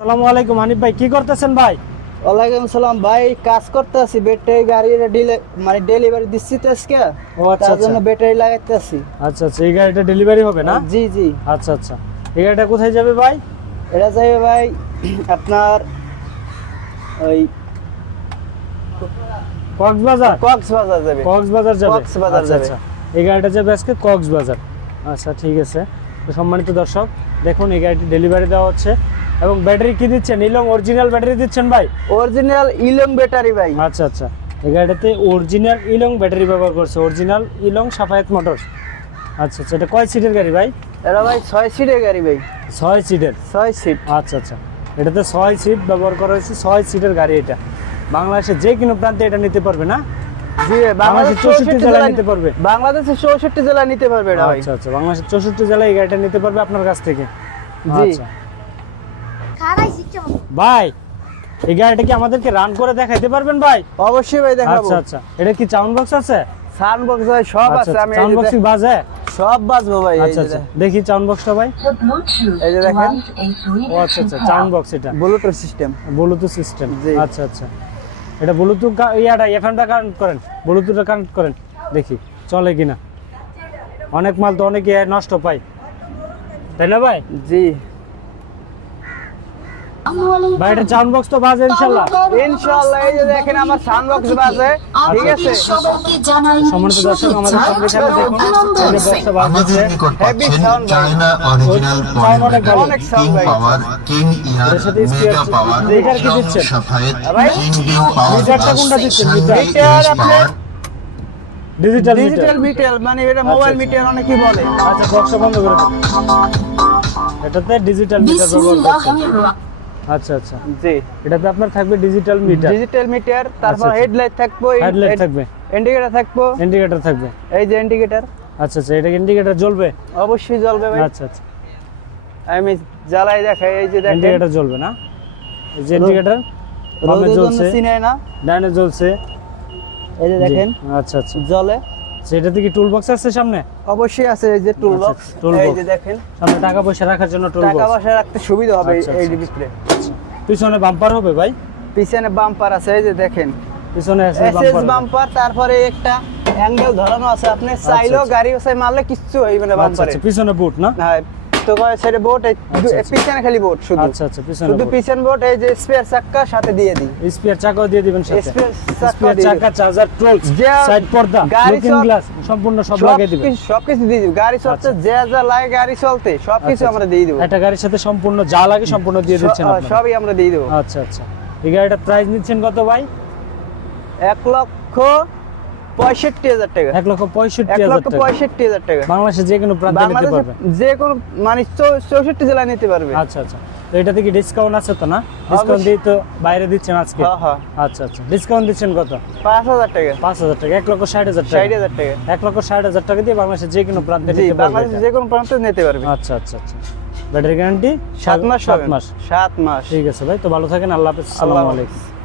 আসসালামু আলাইকুম হানিফ ভাই কি করতেছেন ভাই? ওয়ালাইকুম সালাম ভাই কাজ করতে আছি ব্যাটারি গাড়ির মানে ডেলিভারি দিচ্ছি তো আজকে। ও আচ্ছা জন্য আচ্ছা। ব্যাটারি লাগাইতে আছি আচ্ছা আচ্ছা এই গাড়িটা ডেলিভারি হবে না? জি জি। আচ্ছা আচ্ছা। এই গাড়িটা কোথায় যাবে ভাই? এটা যাবে ভাই আপনার ওই কক্সবাজার? কক্সবাজার যাবে। কক্সবাজার যাবে? কক্সবাজার আচ্ছা যাবে। আচ্ছা। এই গাড়িটা যাবে আজকে কক্সবাজার। আচ্ছা ঠিক আছে। সম্মানিত দর্শক দেখুন এই গাড়িটি ডেলিভারি দেওয়া হচ্ছে। এবং ব্যাটারি কি দিচ্ছেন? ইলং অরিজিনাল ব্যাটারি দিচ্ছেন ভাই? অরিজিনাল ইলং ব্যাটারি ভাই। আচ্ছা আচ্ছা। এই গাড়িটাতে অরিজিনাল ইলং ব্যাটারি ব্যবহার করছে। Original ইলং Safayat motors. আচ্ছা আচ্ছা। এটা কয় সিটের গাড়ি ভাই? এটা ভাই ছয় সিটের গাড়ি ভাই। ছয় সিটের ছয় সিট আচ্ছা আচ্ছা। এটাতে ছয় সিট ব্যবহার করা হয়েছে। ছয় সিটের গাড়ি এটা। বাংলাদেশের যে কোনো প্রান্তে এটা নিতে পারবে না? বাংলাদেশ বাংলাদেশের চৌষট্টি জেলায় নিতে পারবে। বাংলাদেশের চৌষট্টি জেলা নিতে পারবে এটা আচ্ছা আচ্ছা। বাংলাদেশের চৌষট্টি জেলায় এই গাড়িটা নিতে পারবে আপনার কাছ থেকে। জি। আচ্ছা। ভাই এই গাড়িটা কি আমাদেরকে রান করে দেখাইতে পারবেন ভাই? অবশ্যই ভাই দেখাবো। আচ্ছা আচ্ছা। এটা কি চাউন্ড বক্স আছে? সাউন্ড বক্স ভাই সব আছে। আমি এই চাউন্ড যে বক্স বাজে? সব বাজবো ভাই এই আচ্ছা যে আচ্ছা। দেখি। চাউন্ড বক্সটা ভাই। এই যে দেখেন। ও আচ্ছা আচ্ছা। চাউন্ড বক্স এটা। ব্লুটুথ সিস্টেম ব্লুটুথ সিস্টেম জি। আচ্ছা আচ্ছা। এটা ব্লুটুথ ইয়াটা এফএমটা কানেক্ট করেন। ব্লুটুথটা কানেক্ট করেন। দেখি চলে কিনা। অনেক মাল তো অনেকে নষ্ট পায়। তাই না ভাই? জি। ভাই এটা সাউন্ড বক্স তো বাজে ইনশাল্লাহ। ইনশাআল্লাহ এই যে দেখেন আমার সাউন্ড বক্স বাজে ঠিক আছে? সম্মানিত দর্শক আমাদের সঙ্গে দেখুন বাজছে পাচ্ছেন sound ভাই। চায়না অরিজিনাল অনেক ভাই। পাওয়ার কিং ইয়ার মেগা পাওয়ার মিটার কি দিচ্ছেন? সাফায়েত কিং পাওয়ার মিটারটা কোনটা দিচ্ছেন? আপনার ডিজিটাল ডিজিটাল মিটার মানে এটা মোবাইল আচ্ছা। মিটার অনেকে বলে। আচ্ছা বক্সটা বন্ধ করে এটাতে ডিজিটাল মিটার ব্যবহার করছে আচ্ছা আচ্ছা। জি। এটাতে আপনার থাকবে ডিজিটাল মিটার ডিজিটাল মিটার তারপর আচ্ছা। হেডলাইট থাকব হেডলাইট থাকবে। ইন্ডিকেটর থাকব। ইন্ডিকেটর থাকবে। এই যে ইন্ডিকেটর আচ্ছা আচ্ছা এটা ইন্ডিকেটর জ্বলবে? অবশ্যই জ্বলবে ভাই। আচ্ছা আচ্ছা। আমি জ্বালাই দেখাই এই যে দেখেন। ইন্ডিকেটর জ্বলবে না? এই যে ইন্ডিকেটর বামে জ্বলছে। না। ডাইনে জ্বলছে। এই যে দেখেন আচ্ছা আচ্ছা। জ্বলে। সেটাতে কি টুল বক্স আছে সামনে? অবশ্যই আছে এই যে টুল আচ্ছা, বক্স tool এই। যে দেখেন। সামনে টাকা পয়সা রাখার জন্য টুল টাকা বক্স পয়সা রাখতে সুবিধা হবে আচ্ছা, এই আচ্ছা, ডিসপ্লে পিছনে বাম্পার হবে ভাই? পিছনে বাম্পার আছে এই যে দেখেন। পিছনে এসএস বাম্পার তারপরে একটা অ্যাঙ্গেল ধরানো আছে আপনি চাইলেও আচ্ছা। গাড়ি ওসাই মারলে কিচ্ছু হইবে না আচ্ছা বাম্পারে আচ্ছা পিছনে বুট না? হ্যাঁ তো কয় সাইডে বোট আচ্ছা, আচ্ছা। পিছনে খালি বোট শুধু। আচ্ছা আচ্ছা পিছনে শুধু পিছন বোট এই যে স্পেয়ার চাক্কা সাথে দিয়ে দিই। স্পিয়ার চাকাও দিয়ে দিবেন সাথে। স্পেয়ার চাকা চার্জার টুলস সাইড পর্দা লুকিং গ্লাস সম্পূর্ণ সব লাগিয়ে দিবেন। কিছু সব দিয়ে দিব গাড়ি চলতে আচ্ছা। যে যা লাগে গাড়ি চলতে সব কিছু আচ্ছা, আমরা দিয়ে দিব। একটা গাড়ির সাথে সম্পূর্ণ যা লাগে সম্পূর্ণ দিয়ে দিচ্ছেন আপনারা। সবই আমরা দিয়ে দেবো। আচ্ছা আচ্ছা। এই গাড়িটার প্রাইস নিচ্ছেন কত ভাই? এক লক্ষ পঁয়ষট্টি হাজার টাকা। এক লক্ষ পঁয়ষট্টি এক লক্ষ পঁয়ষট্টি হাজার টাকা। বাংলাদেশে যে কোনো প্রান্তে নিতে পারবে? যে কোনো মানে চৌষট্টি জেলায় নিতে পারবে। আচ্ছা আচ্ছা। তো এটাতে কি ডিসকাউন্ট আছে তো না? ডিসকাউন্ট দিয়ে তো বাইরে দিচ্ছেন আজকে? হ্যাঁ হ্যাঁ। আচ্ছা আচ্ছা। ডিসকাউন্ট দিচ্ছেন কত? পাঁচ হাজার টাকা। পাঁচ হাজার টাকা। এক লক্ষ ষাট হাজার টাকা। ষাট হাজার টাকা। এক লক্ষ ষাট হাজার টাকা দিয়ে বাংলাদেশের যে কোনো প্রান্তে জি নিতে পারবে বাংলাদেশে যে কোনো প্রান্তে নিতে পারবে। আচ্ছা আচ্ছা আচ্ছা। ব্যাটারি গ্যারান্টি সাত মাস সাত মাস। সাত মাস। ঠিক আছে ভাই তো ভালো থাকেন। আল্লাহ হাফেজ। আল্লাহ আসসালামু আলাইকুম।